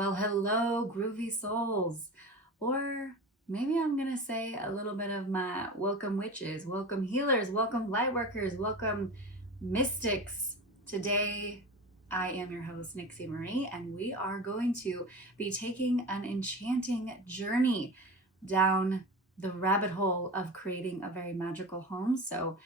Well, hello, groovy souls. Or maybe I'm going to say a little bit of my welcome witches, welcome healers, welcome light workers, welcome mystics. Today, I am your host, Nixie Marie, and we are going to be taking an enchanting journey down the rabbit hole of creating a very magical home. So,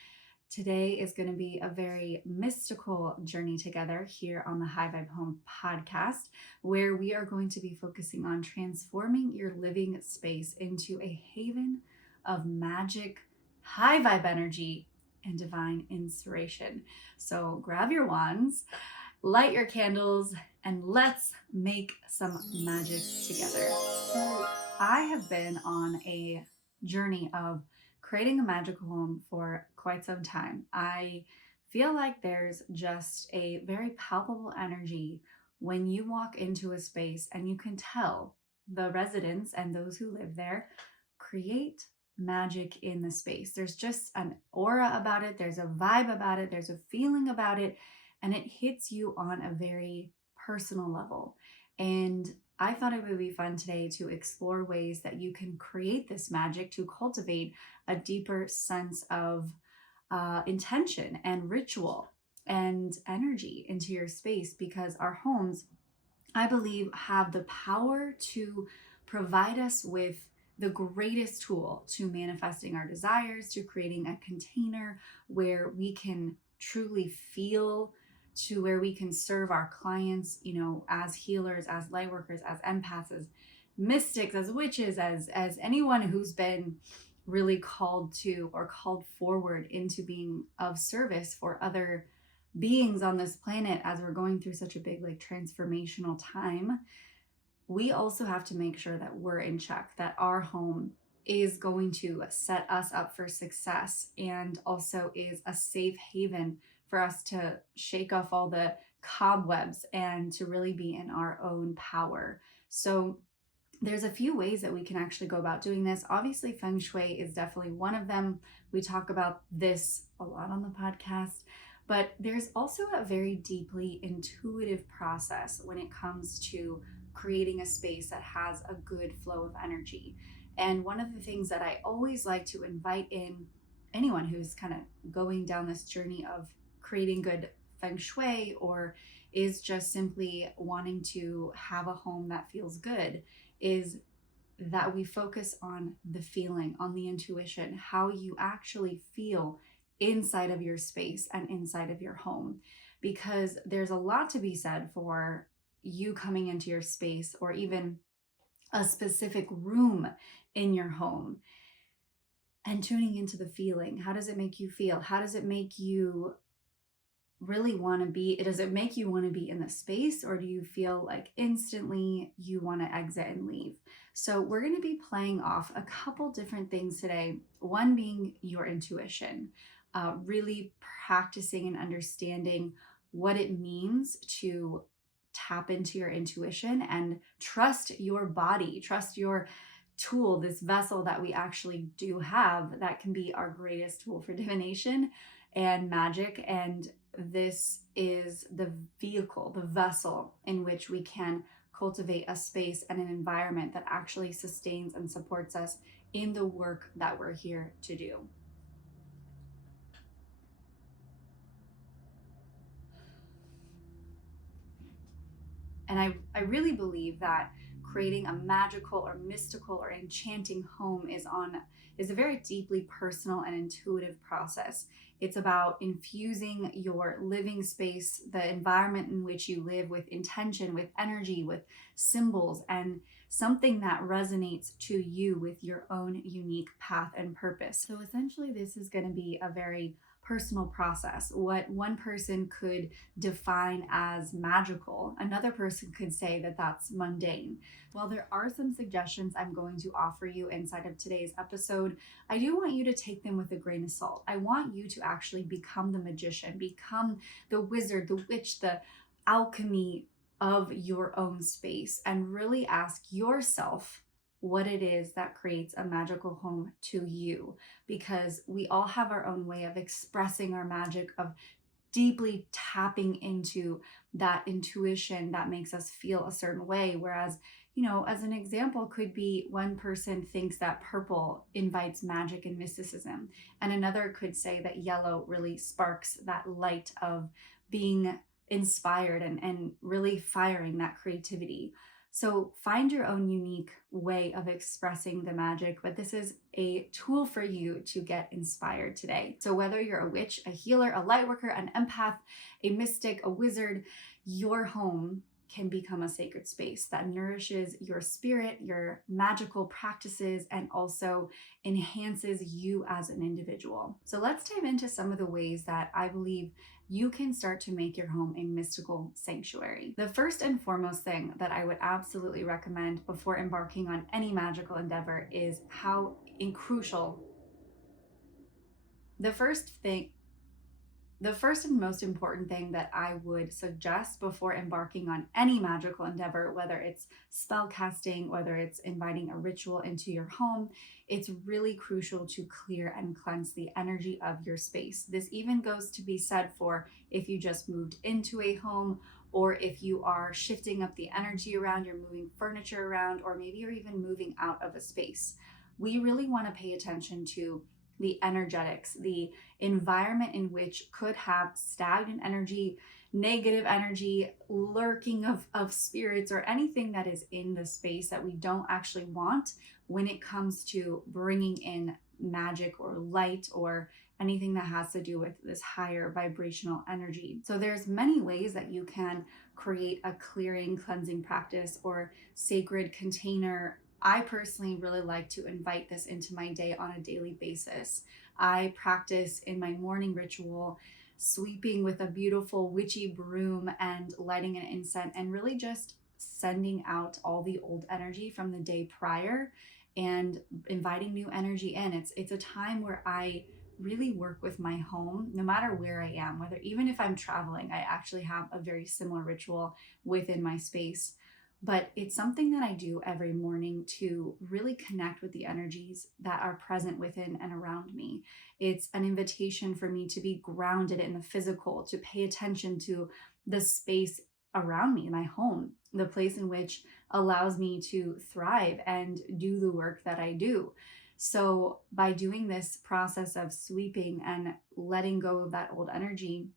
today is going to be a very mystical journey together here on the High Vibe Home podcast, where we are going to be focusing on transforming your living space into a haven of magic, high vibe energy, and divine inspiration. So grab your wands, light your candles, and let's make some magic together. So I have been on a journey of creating a magical home for quite some time. I feel like there's just a very palpable energy when you walk into a space and you can tell the residents and those who live there create magic in the space. There's just an aura about it, there's a vibe about it, there's a feeling about it, and it hits you on a very personal level. And I thought it would be fun today to explore ways that you can create this magic to cultivate a deeper sense of intention and ritual and energy into your space, because our homes, I believe, have the power to provide us with the greatest tool to manifesting our desires, to creating a container where we can truly feel, to where we can serve our clients, as healers, as light workers, as empaths, as mystics, as witches, as anyone who's been really called to or called forward into being of service for other beings on this planet as we're going through such a big transformational time. We also have to make sure that we're in check, that our home is going to set us up for success and also is a safe haven for us to shake off all the cobwebs and to really be in our own power. So there's a few ways that we can actually go about doing this. Obviously, Feng Shui is definitely one of them. We talk about this a lot on the podcast, but there's also a very deeply intuitive process when it comes to creating a space that has a good flow of energy. And one of the things that I always like to invite in anyone who's kind of going down this journey of creating good Feng Shui, or is just simply wanting to have a home that feels good, is that we focus on the feeling, on the intuition, how you actually feel inside of your space and inside of your home. Because there's a lot to be said for you coming into your space, or even a specific room in your home, and tuning into the feeling. How does it make you feel? How does it make you really want to be? Does it make you want to be in the space, or do you feel like instantly you want to exit and leave? So we're going to be playing off a couple different things today. One being your intuition, really practicing and understanding what it means to tap into your intuition and trust your body, trust your tool, this vessel that we actually do have that can be our greatest tool for divination and magic. And this is the vehicle, the vessel in which we can cultivate a space and an environment that actually sustains and supports us in the work that we're here to do. And I really believe that creating a magical or mystical or enchanting home is a very deeply personal and intuitive process. It's about infusing your living space, the environment in which you live, with intention, with energy, with symbols, and something that resonates to you with your own unique path and purpose. So essentially, this is going to be a very personal process. What one person could define as magical, another person could say that that's mundane. While there are some suggestions I'm going to offer you inside of today's episode, I do want you to take them with a grain of salt. I want you to actually become the magician, become the wizard, the witch, the alchemy of your own space, and really ask yourself what it is that creates a magical home to you, because we all have our own way of expressing our magic, of deeply tapping into that intuition that makes us feel a certain way. Whereas, as an example, could be one person thinks that purple invites magic and mysticism, and another could say that yellow really sparks that light of being inspired and really firing that creativity. So find your own unique way of expressing the magic, but this is a tool for you to get inspired today. So whether you're a witch, a healer, a light worker, an empath, a mystic, a wizard, your home can become a sacred space that nourishes your spirit, your magical practices, and also enhances you as an individual. So let's dive into some of the ways that I believe you can start to make your home a mystical sanctuary. The first and foremost thing that I would absolutely recommend before embarking on any magical endeavor is how crucial the first and most important thing that I would suggest before embarking on any magical endeavor, whether it's spell casting, whether it's inviting a ritual into your home, it's really crucial to clear and cleanse the energy of your space. This even goes to be said for if you just moved into a home, or if you are shifting up the energy around, you're moving furniture around, or maybe you're even moving out of a space. We really want to pay attention to the energetics, the environment in which could have stagnant energy, negative energy, lurking of spirits, or anything that is in the space that we don't actually want when it comes to bringing in magic or light or anything that has to do with this higher vibrational energy. So there's many ways that you can create a clearing, cleansing practice or sacred container. I personally really like to invite this into my day on a daily basis. I practice in my morning ritual sweeping with a beautiful witchy broom and lighting an incense and really just sending out all the old energy from the day prior and inviting new energy in. It's a time where I really work with my home no matter where I am, whether even if I'm traveling, I actually have a very similar ritual within my space. But it's something that I do every morning to really connect with the energies that are present within and around me. It's an invitation for me to be grounded in the physical, to pay attention to the space around me, my home, the place in which allows me to thrive and do the work that I do. So by doing this process of sweeping and letting go of that old energy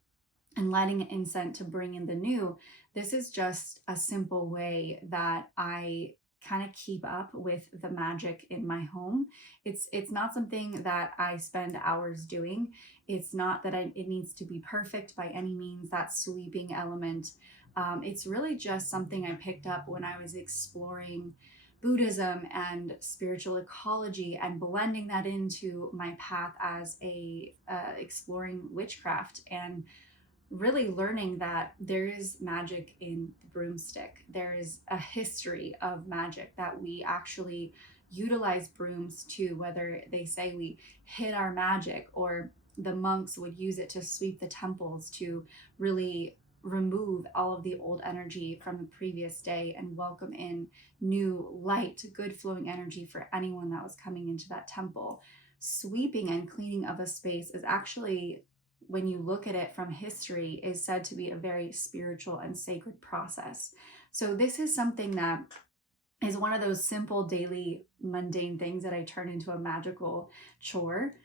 and lighting an incense to bring in the new, this is just a simple way that I kind of keep up with the magic in my home. It's not something that I spend hours doing. It's not that it needs to be perfect by any means, that sweeping element. It's really just something I picked up when I was exploring Buddhism and spiritual ecology and blending that into my path as a exploring witchcraft and really learning that there is magic in the broomstick. There is a history of magic that we actually utilize brooms to, whether they say we hid our magic or the monks would use it to sweep the temples to really remove all of the old energy from the previous day and welcome in new light, good flowing energy for anyone that was coming into that temple. Sweeping and cleaning of a space is actually, when you look at it from history, is said to be a very spiritual and sacred process. So this is something that is one of those simple daily mundane things that I turn into a magical chore.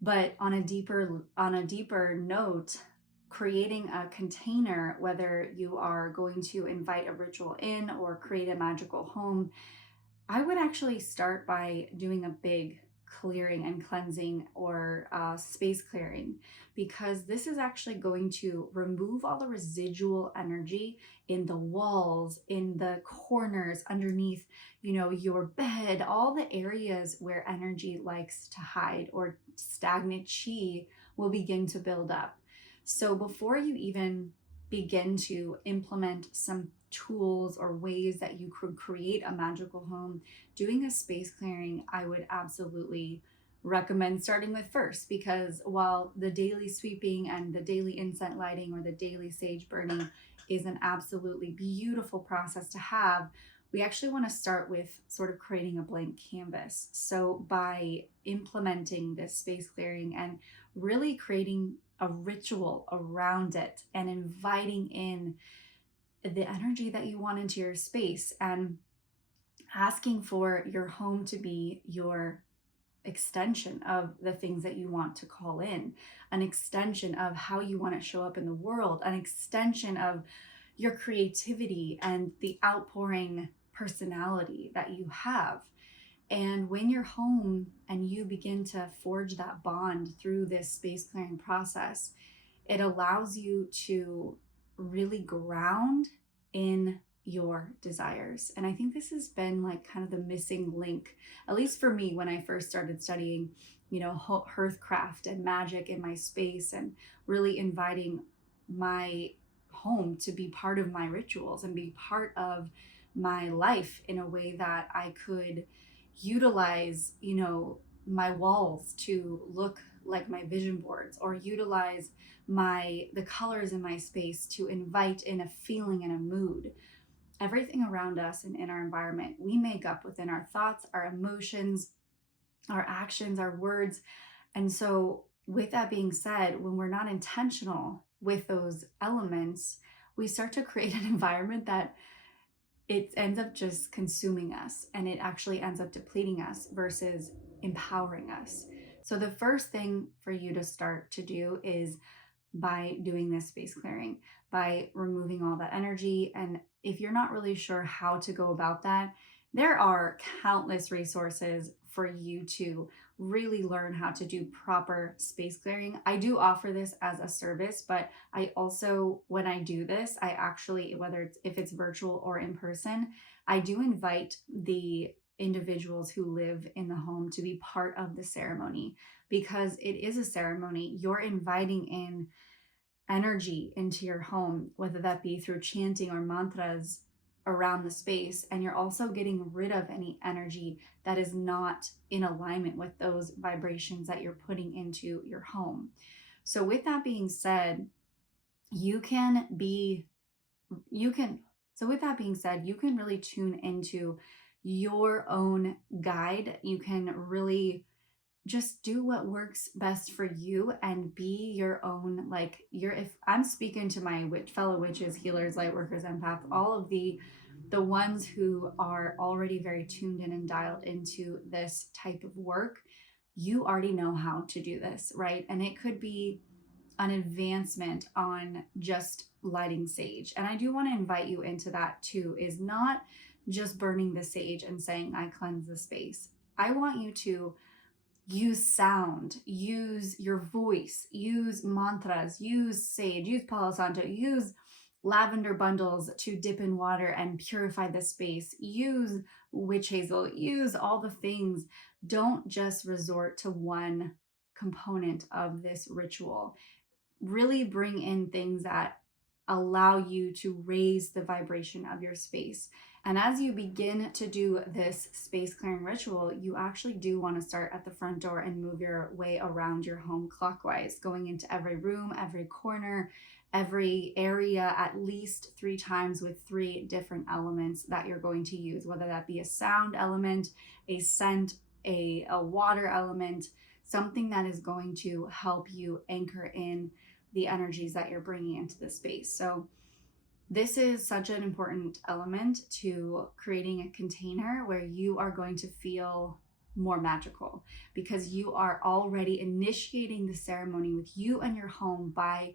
But on a deeper note, creating a container, whether you are going to invite a ritual in or create a magical home, I would actually start by doing a big clearing and cleansing or space clearing, because this is actually going to remove all the residual energy in the walls, in the corners, underneath, your bed, all the areas where energy likes to hide or stagnant chi will begin to build up. So before you even begin to implement some tools or ways that you could create a magical home, doing a space clearing, I would absolutely recommend starting with first, because while the daily sweeping and the daily incense lighting or the daily sage burning is an absolutely beautiful process to have, we actually want to start with sort of creating a blank canvas. So by implementing this space clearing and really creating a ritual around it and inviting in the energy that you want into your space and asking for your home to be your extension of the things that you want to call in, an extension of how you want to show up in the world, an extension of your creativity and the outpouring personality that you have. And when you're home and you begin to forge that bond through this space clearing process, it allows you to really ground in your desires. And I think this has been like kind of the missing link, at least for me, when I first started studying, hearthcraft and magic in my space, and really inviting my home to be part of my rituals and be part of my life in a way that I could utilize, my walls to look like my vision boards, or utilize the colors in my space to invite in a feeling and a mood. Everything around us and in our environment, we make up within our thoughts, our emotions, our actions, our words. And so with that being said, when we're not intentional with those elements, we start to create an environment that it ends up just consuming us, and it actually ends up depleting us versus empowering us. So the first thing for you to start to do is by doing this space clearing, by removing all that energy. And if you're not really sure how to go about that, there are countless resources for you to really learn how to do proper space clearing. I do offer this as a service, but I also, when I do this, I actually, if it's virtual or in person, I do invite the individuals who live in the home to be part of the ceremony, because it is a ceremony. You're inviting in energy into your home, whether that be through chanting or mantras around the space, and you're also getting rid of any energy that is not in alignment with those vibrations that you're putting into your home. So with that being said, you can really tune into your own guide. You can really just do what works best for you and be your own, if I'm speaking to my fellow witches, healers, light workers, empaths, all of the ones who are already very tuned in and dialed into this type of work, you already know how to do this, right? And it could be an advancement on just lighting sage. And I do want to invite you into that too, is not just burning the sage and saying, I cleanse the space. I want you to use sound, use your voice, use mantras, use sage, use Palo Santo, use lavender bundles to dip in water and purify the space, use witch hazel, use all the things. Don't just resort to one component of this ritual. Really bring in things that allow you to raise the vibration of your space. And as you begin to do this space clearing ritual, you actually do want to start at the front door and move your way around your home clockwise, going into every room, every corner, every area at least 3 times with 3 different elements that you're going to use, whether that be a sound element, a scent, a water element, something that is going to help you anchor in the energies that you're bringing into the space. So this is such an important element to creating a container where you are going to feel more magical, because you are already initiating the ceremony with you and your home by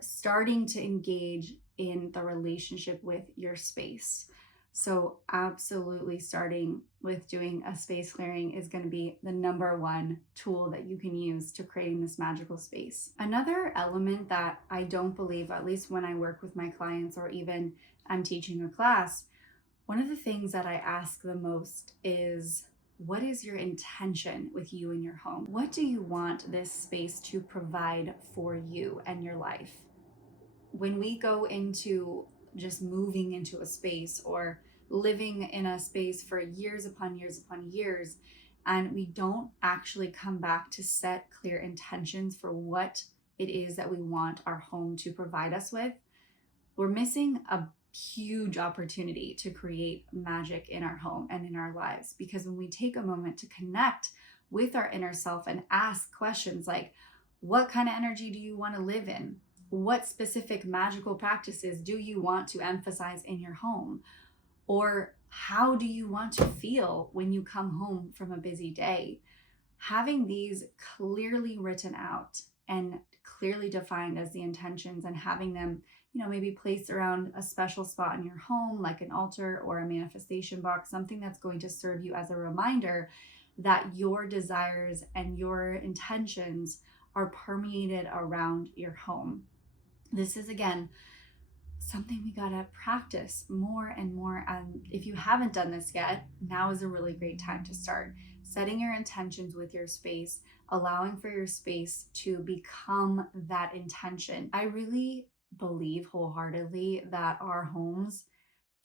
starting to engage in the relationship with your space. So absolutely starting with doing a space clearing is going to be the #1 tool that you can use to creating this magical space. Another element that I don't believe, at least when I work with my clients or even I'm teaching a class, one of the things that I ask the most is, what is your intention with you and your home? What do you want this space to provide for you and your life? When we go into just moving into a space or living in a space for years upon years upon years, and we don't actually come back to set clear intentions for what it is that we want our home to provide us with, we're missing a huge opportunity to create magic in our home and in our lives. Because when we take a moment to connect with our inner self and ask questions like, What kind of energy do you want to live in? What specific magical practices do you want to emphasize in your home? Or how do you want to feel when you come home from a busy day? Having these clearly written out and clearly defined as the intentions, and having them, maybe placed around a special spot in your home, like an altar or a manifestation box, something that's going to serve you as a reminder that your desires and your intentions are permeated around your home. This is, again, something we gotta practice more and more. And if you haven't done this yet, now is a really great time to start setting your intentions with your space, allowing for your space to become that intention. I really believe wholeheartedly that our homes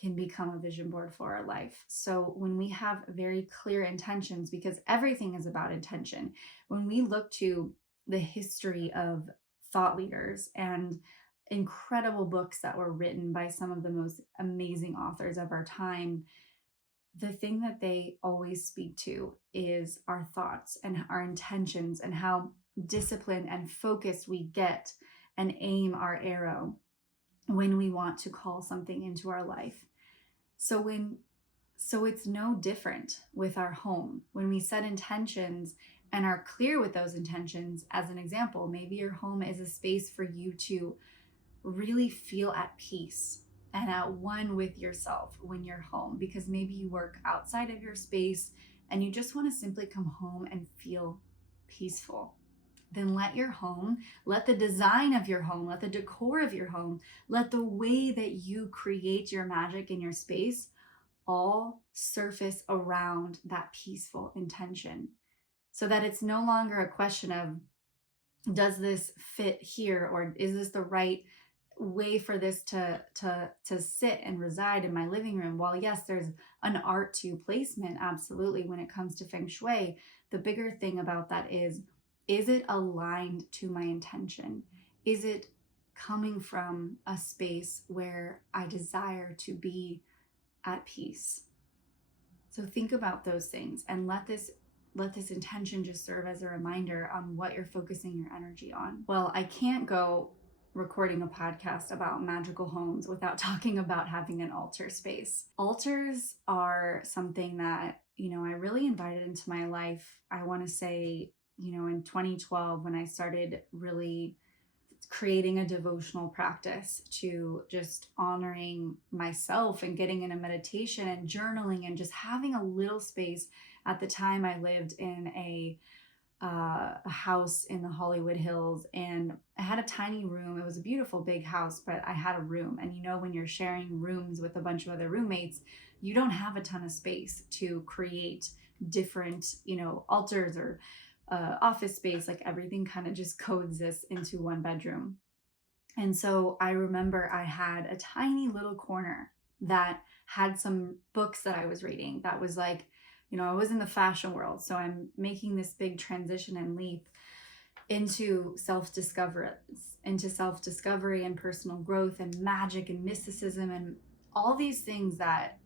can become a vision board for our life. So when we have very clear intentions, because everything is about intention, when we look to the history of thought leaders and incredible books that were written by some of the most amazing authors of our time, the thing that they always speak to is our thoughts and our intentions, and how disciplined and focused we get and aim our arrow when we want to call something into our life. So it's no different with our home. When we set intentions and are clear with those intentions, as an example, maybe your home is a space for you to really feel at peace and at one with yourself when you're home, because maybe you work outside of your space and you just want to simply come home and feel peaceful. Then let your home, let the design of your home, let the decor of your home, let the way that you create your magic in your space all surface around that peaceful intention, so that it's no longer a question of, does this fit here, or is this the right way for this to sit and reside in my living room? While yes, there's an art to placement, absolutely, when it comes to feng shui, the bigger thing about that is it aligned to my intention? Is it coming from a space where I desire to be at peace? So think about those things and let this intention just serve as a reminder on what you're focusing your energy on. Well, I can't go recording a podcast about magical homes without talking about having an altar space. Altars are something that, I really invited into my life. I want to say, in 2012, when I started really creating a devotional practice to just honoring myself and getting in a meditation and journaling and just having a little space. At the time, I lived in a house in the Hollywood Hills, and I had a tiny room. It was a beautiful big house, but I had a room. And when you're sharing rooms with a bunch of other roommates, you don't have a ton of space to create different, altars or office space. Like everything kind of just coexists into one bedroom. And so I remember I had a tiny little corner that had some books that I was reading that was like, I was in the fashion world. So I'm making this big transition and leap into self-discovery and personal growth and magic and mysticism and all these things that,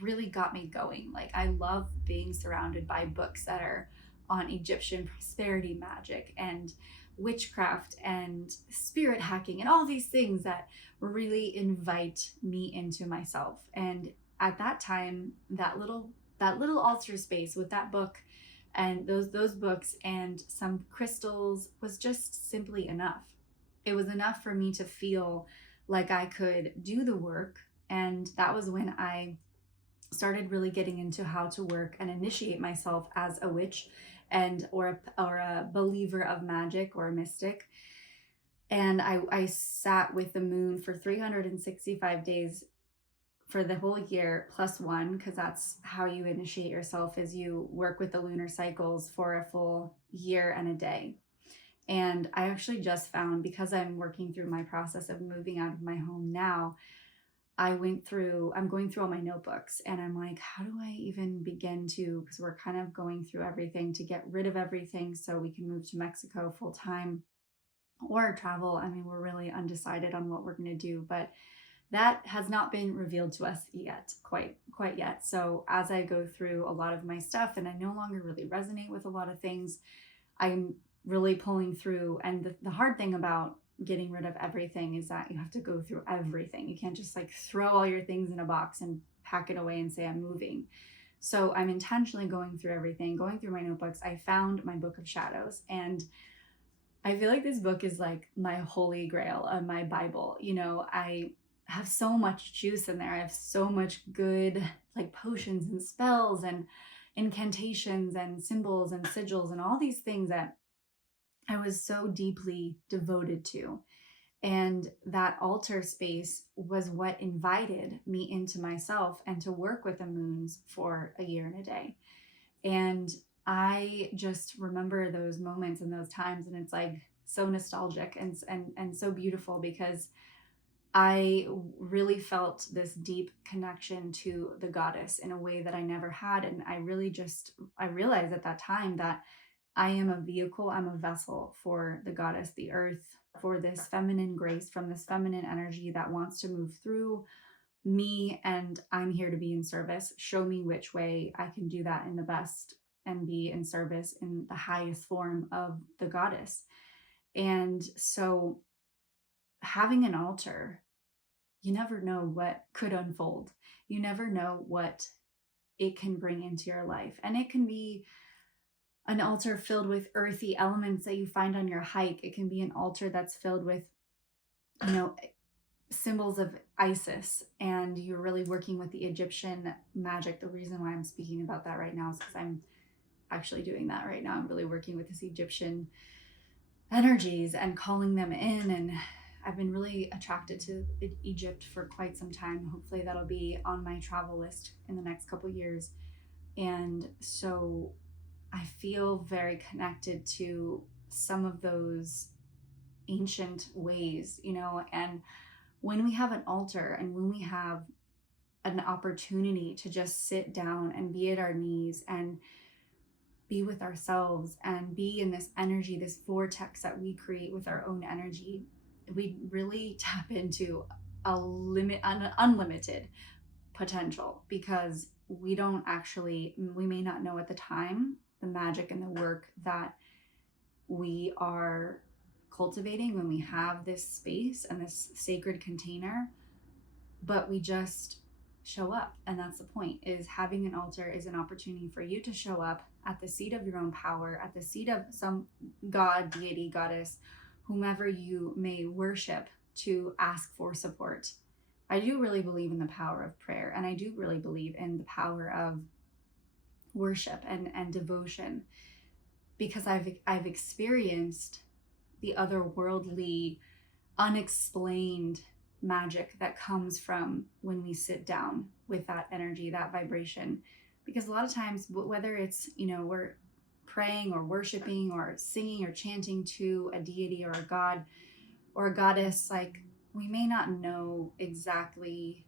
really got me going. Like, I love being surrounded by books that are on Egyptian prosperity magic and witchcraft and spirit hacking and all these things that really invite me into myself. And at that time, that little altar space with that book and those books and some crystals was just simply enough. It was enough for me to feel like I could do the work. And that was when I started really getting into how to work and initiate myself as a witch or a believer of magic or a mystic. And I sat with the moon for 365 days for the whole year plus one, because that's how you initiate yourself, is you work with the lunar cycles for a full year and a day. And I actually just found, because I'm working through my process of moving out of my home now, I'm going through all my notebooks, and I'm like, how do I even begin to, because we're kind of going through everything to get rid of everything so we can move to Mexico full time or travel. I mean, we're really undecided on what we're going to do, but that has not been revealed to us yet, quite yet. So as I go through a lot of my stuff and I no longer really resonate with a lot of things, I'm really pulling through. And the hard thing about getting rid of everything is that you have to go through everything. You can't just like throw all your things in a box and pack it away and say I'm moving. So I'm intentionally going through everything, going through my notebooks. I found my book of shadows, and I feel like this book is like my holy grail of my Bible. You know, I have so much juice in there. I have so much good like potions and spells and incantations and symbols and sigils and all these things that I was so deeply devoted to. And that altar space was what invited me into myself and to work with the moons for a year and a day. And I just remember those moments and those times, and it's like so nostalgic and so beautiful, because I really felt this deep connection to the goddess in a way that I never had. And I realized at that time that I am a vehicle, I'm a vessel for the goddess, the earth, for this feminine grace, from this feminine energy that wants to move through me. And I'm here to be in service. Show me which way I can do that in the best and be in service in the highest form of the goddess. And so having an altar, you never know what could unfold. You never know what it can bring into your life. And it can be an altar filled with earthy elements that you find on your hike. It can be an altar that's filled with, you know, symbols of Isis, and you're really working with the Egyptian magic. The reason why I'm speaking about that right now is because I'm actually doing that right now. I'm really working with this Egyptian energies and calling them in, and I've been really attracted to Egypt for quite some time. Hopefully that'll be on my travel list in the next couple years. And so I feel very connected to some of those ancient ways, you know. And when we have an altar and when we have an opportunity to just sit down and be at our knees and be with ourselves and be in this energy, this vortex that we create with our own energy, we really tap into an unlimited potential, because we may not know at the time the magic and the work that we are cultivating when we have this space and this sacred container, but we just show up. And that's the point, is having an altar is an opportunity for you to show up at the seat of your own power, at the seat of some god, deity, goddess, whomever you may worship, to ask for support. I do really believe in the power of prayer, and I do really believe in the power of worship and devotion, because I've experienced the otherworldly, unexplained magic that comes from when we sit down with that energy, that vibration. Because a lot of times, whether it's, you know, we're praying or worshiping or singing or chanting to a deity or a god or a goddess, like, we may not know exactly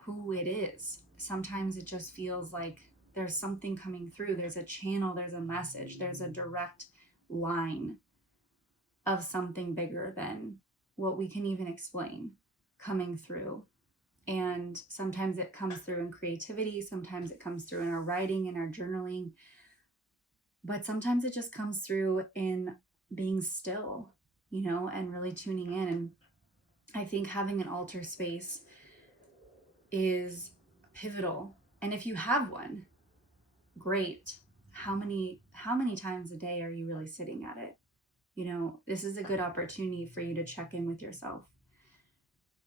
who it is. Sometimes it just feels like there's something coming through. There's a channel, there's a message, there's a direct line of something bigger than what we can even explain coming through. And sometimes it comes through in creativity, sometimes it comes through in our writing and our journaling, but sometimes it just comes through in being still, you know, and really tuning in. And I think having an altar space is pivotal. And if you have one, great. How many times a day are you really sitting at it? You know, this is a good opportunity for you to check in with yourself.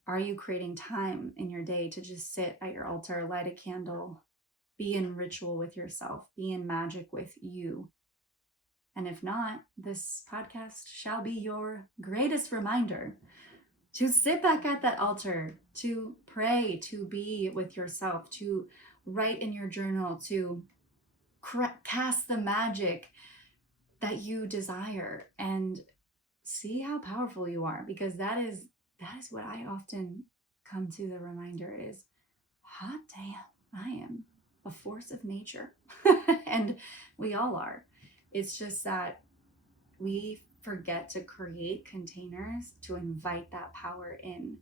Are you creating time in your day to just sit at your altar, light a candle, be in ritual with yourself, be in magic with you? And if not, this podcast shall be your greatest reminder to sit back at that altar, to pray, to be with yourself, to write in your journal, to cast the magic that you desire, and see how powerful you are. Because that is what I often come to the reminder is, hot damn, I am a force of nature. And we all are. It's just that we forget to create containers to invite that power in.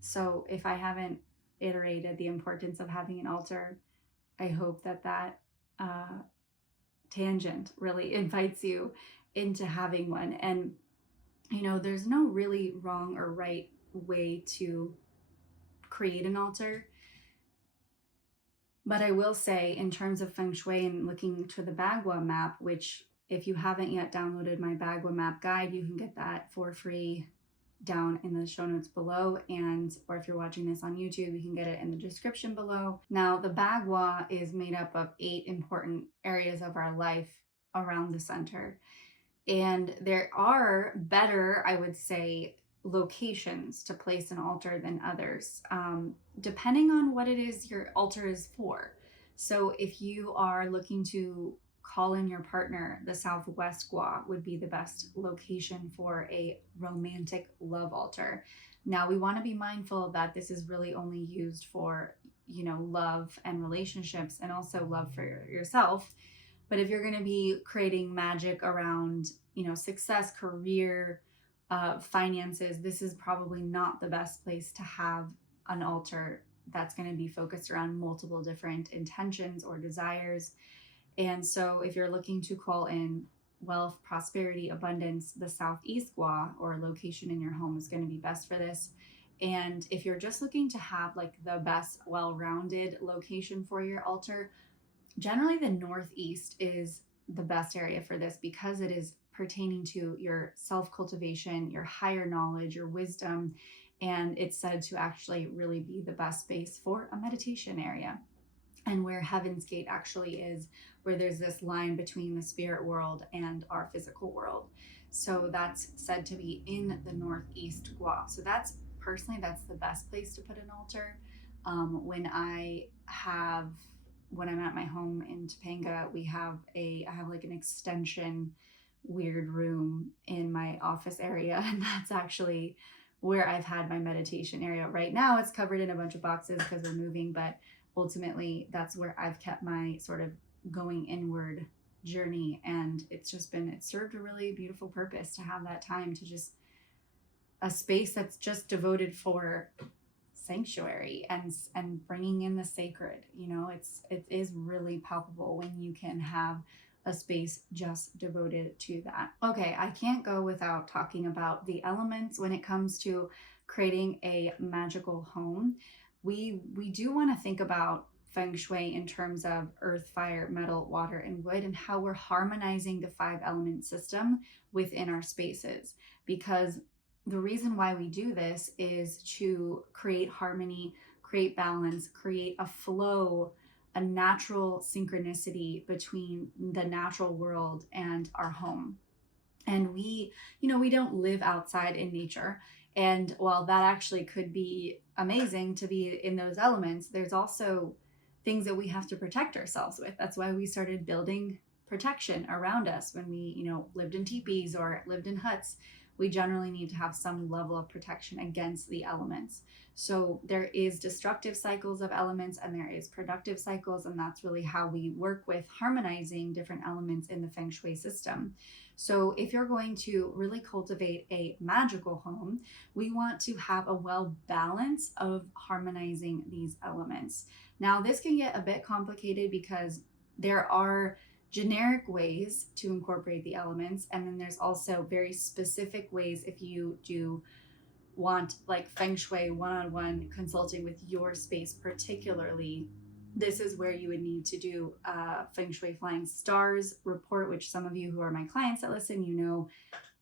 So if I haven't iterated the importance of having an altar, I hope that tangent really invites you into having one. And, you know, there's no really wrong or right way to create an altar. But I will say, in terms of feng shui and looking to the Bagua map, which if you haven't yet downloaded my Bagua map guide, you can get that for free down in the show notes below, and or if you're watching this on YouTube, you can get it in the description below. Now, the Bagua is made up of 8 important areas of our life around the center, and there are better, I would say, locations to place an altar than others, depending on what it is your altar is for. So if you are looking to call in your partner, the Southwest Gua would be the best location for a romantic love altar. Now, we want to be mindful that this is really only used for, you know, love and relationships, and also love for yourself. But if you're going to be creating magic around, you know, success, career, finances, this is probably not the best place to have an altar that's going to be focused around multiple different intentions or desires. And so if you're looking to call in wealth, prosperity, abundance, the Southeast Gua or location in your home is going to be best for this. And if you're just looking to have like the best well-rounded location for your altar, generally the Northeast is the best area for this, because it is pertaining to your self-cultivation, your higher knowledge, your wisdom, and it's said to actually really be the best space for a meditation area. And where Heaven's Gate actually is, where there's this line between the spirit world and our physical world. So that's said to be in the Northeast Gua. So that's personally, that's the best place to put an altar. When I'm at my home in Topanga, I have like an extension weird room in my office area, and that's actually where I've had my meditation area. Right now it's covered in a bunch of boxes because we're moving, but ultimately that's where I've kept my sort of going inward journey, and it served a really beautiful purpose to have that time, to just a space that's just devoted for sanctuary and bringing in the sacred. You know, it is really palpable when you can have a space just devoted to that. Okay, I can't go without talking about the elements when it comes to creating a magical home. We do want to think about feng shui in terms of earth, fire, metal, water, and wood, and how we're harmonizing the 5 element system within our spaces. Because the reason why we do this is to create harmony, create balance, create a flow, a natural synchronicity between the natural world and our home. And we don't live outside in nature. And while that actually could be amazing to be in those elements, there's also things that we have to protect ourselves with. That's why we started building protection around us when we, lived in teepees or lived in huts. We generally need to have some level of protection against the elements. So there is destructive cycles of elements and there is productive cycles, and that's really how we work with harmonizing different elements in the feng shui system. So if you're going to really cultivate a magical home, we want to have a well balance of harmonizing these elements. Now, this can get a bit complicated because there are generic ways to incorporate the elements, and then there's also very specific ways if you do want like feng shui one-on-one consulting with your space particularly. This is where you would need to do a feng shui flying stars report, which some of you who are my clients that listen,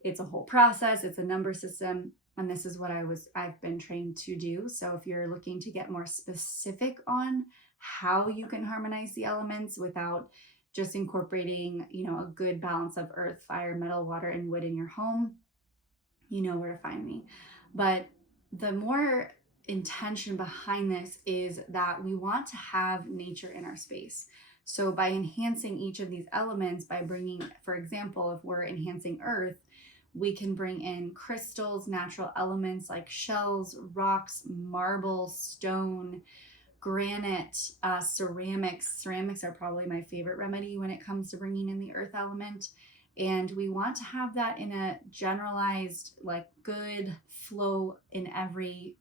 it's a whole process, it's a number system, and this is what I've been trained to do. So if you're looking to get more specific on how you can harmonize the elements without just incorporating, a good balance of earth, fire, metal, water, and wood in your home, you know where to find me. But the more intention behind this is that we want to have nature in our space. So by enhancing each of these elements, by bringing, for example, if we're enhancing earth, we can bring in crystals, natural elements like shells, rocks, marble, stone, granite, ceramics. Ceramics are probably my favorite remedy when it comes to bringing in the earth element. And we want to have that in a generalized, like, good flow in every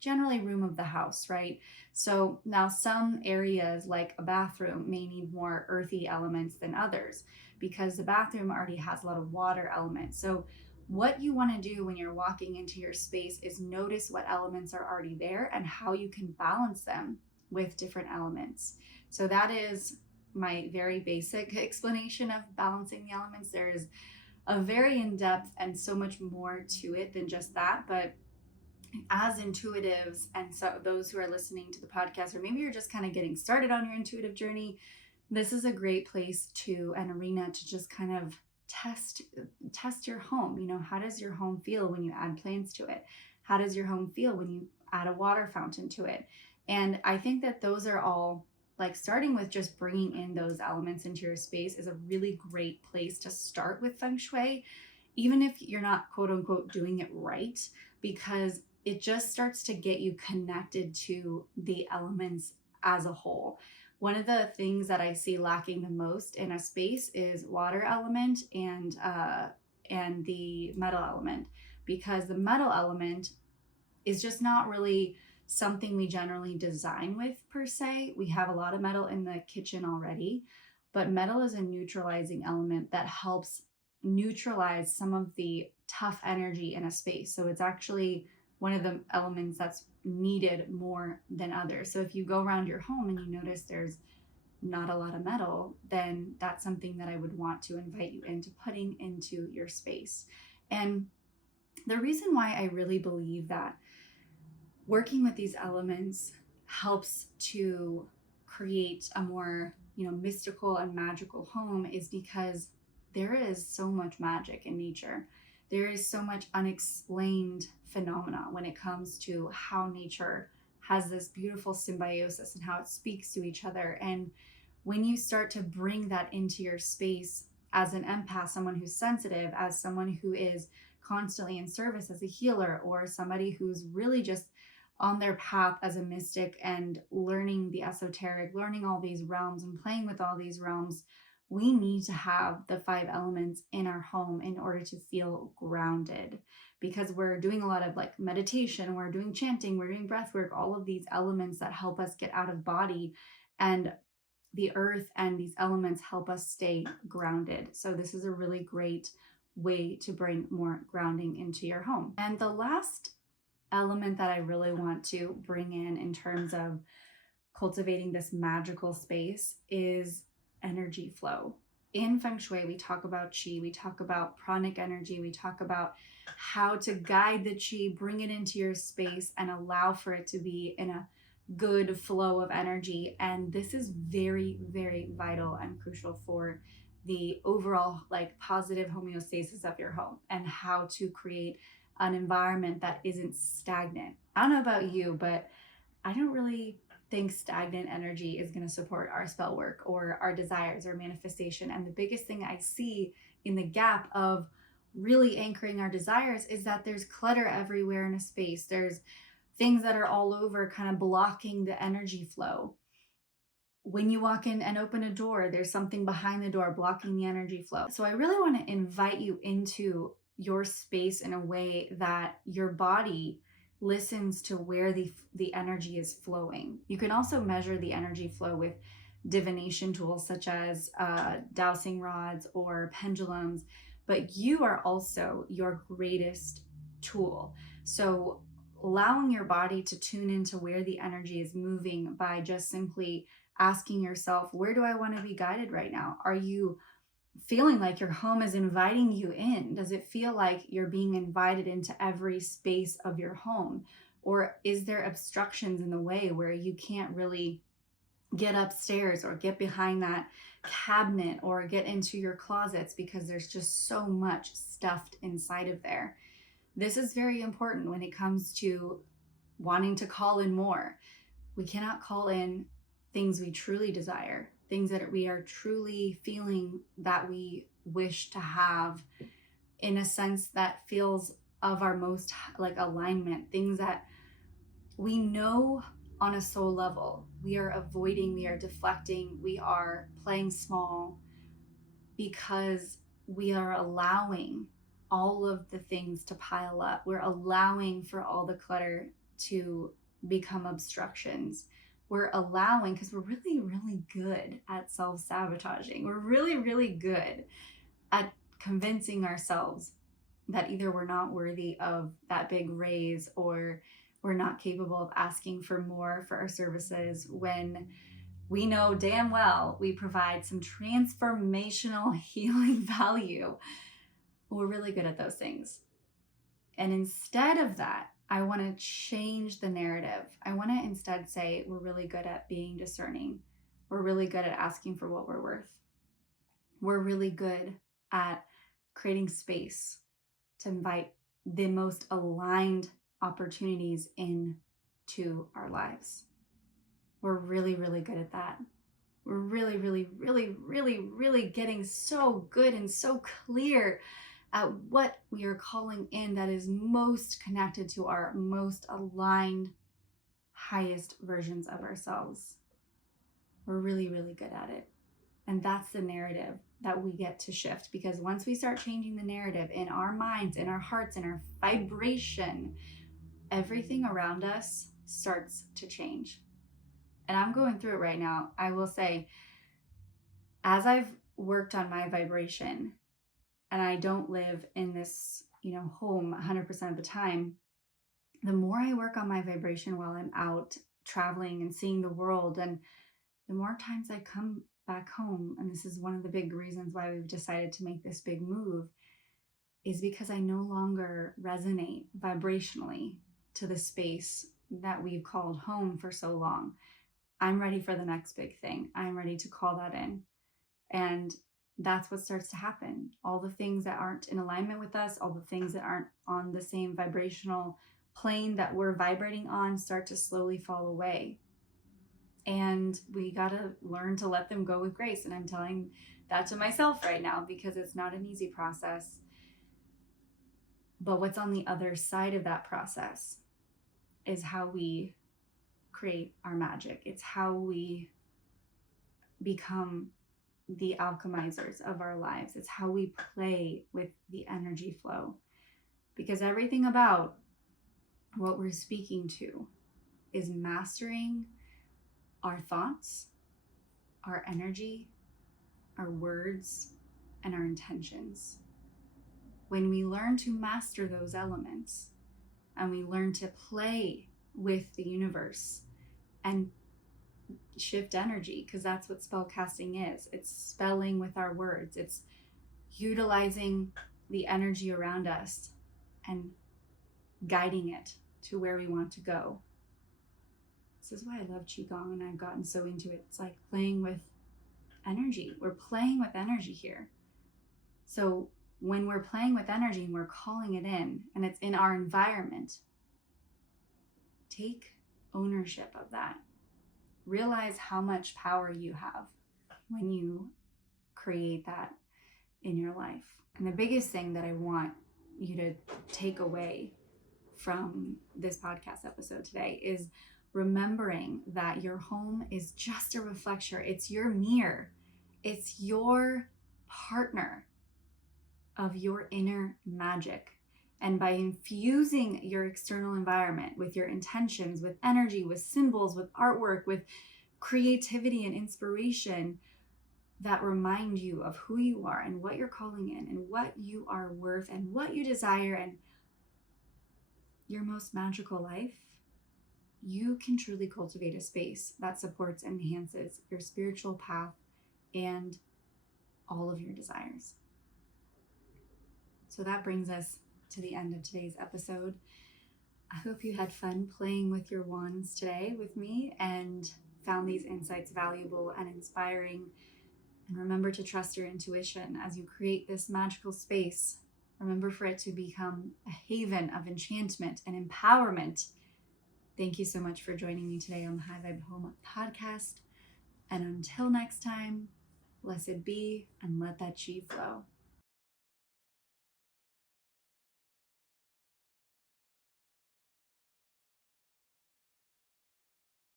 generally room of the house, right? So now some areas like a bathroom may need more earthy elements than others because the bathroom already has a lot of water elements. So what you want to do when you're walking into your space is notice what elements are already there and how you can balance them with different elements. So that is my very basic explanation of balancing the elements. There is a very in-depth and so much more to it than just that, but as intuitives and so those who are listening to the podcast, or maybe you're just kind of getting started on your intuitive journey, this is a great place to an arena to just kind of test your home. You know, how does your home feel when you add plants to it? How does your home feel when you add a water fountain to it? And I think that those are all, like, starting with just bringing in those elements into your space is a really great place to start with feng shui, even if you're not quote unquote doing it right, because it just starts to get you connected to the elements as a whole. One of the things that I see lacking the most in a space is water element and the metal element, because the metal element is just not really something we generally design with per se. We have a lot of metal in the kitchen already, but metal is a neutralizing element that helps neutralize some of the tough energy in a space. So it's actually one of the elements that's needed more than others. So if you go around your home and you notice there's not a lot of metal, then that's something that I would want to invite you into putting into your space. And the reason why I really believe that working with these elements helps to create a more, mystical and magical home is because there is so much magic in nature. There is so much unexplained phenomena when it comes to how nature has this beautiful symbiosis and how it speaks to each other. And when you start to bring that into your space as an empath, someone who's sensitive, as someone who is constantly in service as a healer, or somebody who's really just on their path as a mystic and learning the esoteric, learning all these realms and playing with all these realms, we need to have the 5 elements in our home in order to feel grounded, because we're doing a lot of like meditation, we're doing chanting, we're doing breath work, all of these elements that help us get out of body, and the earth and these elements help us stay grounded. So this is a really great way to bring more grounding into your home. And the last element that I really want to bring in terms of cultivating this magical space is energy flow. In feng shui, we talk about qi, we talk about pranic energy, we talk about how to guide the qi, bring it into your space, and allow for it to be in a good flow of energy. And this is very, very vital and crucial for the overall like positive homeostasis of your home and how to create an environment that isn't stagnant. I don't know about you, but I don't really think stagnant energy is going to support our spell work or our desires or manifestation. And the biggest thing I see in the gap of really anchoring our desires is that there's clutter everywhere in a space. There's things that are all over kind of blocking the energy flow. When you walk in and open a door, there's something behind the door blocking the energy flow. So I really want to invite you into your space in a way that your body listens to where the energy is flowing. You can also measure the energy flow with divination tools such as dowsing rods or pendulums, but you are also your greatest tool. So allowing your body to tune into where the energy is moving by just simply asking yourself, where do I want to be guided right now? Are you feeling like your home is inviting you in? Does it feel like you're being invited into every space of your home? Or is there obstructions in the way where you can't really get upstairs or get behind that cabinet or get into your closets because there's just so much stuffed inside of there? This is very important when it comes to wanting to call in more. We cannot call in things we truly desire, things that we are truly feeling that we wish to have in a sense that feels of our most like alignment, things that we know on a soul level. We are avoiding, we are deflecting, we are playing small because we are allowing all of the things to pile up. We're allowing for all the clutter to become obstructions. We're allowing, because we're really, really good at self-sabotaging. We're really, really good at convincing ourselves that either we're not worthy of that big raise or we're not capable of asking for more for our services, when we know damn well we provide some transformational healing value. We're really good at those things. And instead of that, I want to change the narrative. I want to instead say we're really good at being discerning. We're really good at asking for what we're worth. We're really good at creating space to invite the most aligned opportunities into our lives. We're really, really good at that. We're really, really, really, really, really getting so good and so clear at what we are calling in that is most connected to our most aligned, highest versions of ourselves. We're really, really good at it. And that's the narrative that we get to shift, because once we start changing the narrative in our minds, in our hearts, in our vibration, everything around us starts to change. And I'm going through it right now. I will say, as I've worked on my vibration, and I don't live in this, home 100% of the time, the more I work on my vibration while I'm out traveling and seeing the world, and the more times I come back home, and this is one of the big reasons why we've decided to make this big move, is because I no longer resonate vibrationally to the space that we've called home for so long. I'm ready for the next big thing. I'm ready to call that in. And that's what starts to happen. All the things that aren't in alignment with us, all the things that aren't on the same vibrational plane that we're vibrating on, start to slowly fall away. And we got to learn to let them go with grace. And I'm telling that to myself right now, because it's not an easy process. But what's on the other side of that process is how we create our magic. It's how we become the alchemizers of our lives. It's how we play with the energy flow. Because everything about what we're speaking to is mastering our thoughts, our energy, our words, and our intentions. When we learn to master those elements and we learn to play with the universe and shift energy, because that's what spellcasting is. It's spelling with our words. It's utilizing the energy around us and guiding it to where we want to go. This is why I love Qigong, and I've gotten so into it. It's like playing with energy. We're playing with energy here. So when we're playing with energy and we're calling it in, and it's in our environment, take ownership of that. Realize how much power you have when you create that in your life. And the biggest thing that I want you to take away from this podcast episode today is remembering that your home is just a reflection. It's your mirror. It's your partner of your inner magic. And by infusing your external environment with your intentions, with energy, with symbols, with artwork, with creativity and inspiration that remind you of who you are and what you're calling in and what you are worth and what you desire and your most magical life, you can truly cultivate a space that supports and enhances your spiritual path and all of your desires. So that brings us to the end of today's episode. I hope you had fun playing with your wands today with me and found these insights valuable and inspiring. And remember to trust your intuition as you create this magical space. Remember for it to become a haven of enchantment and empowerment. Thank you so much for joining me today on the High Vibe Home podcast. And until next time, blessed be and let that chi flow.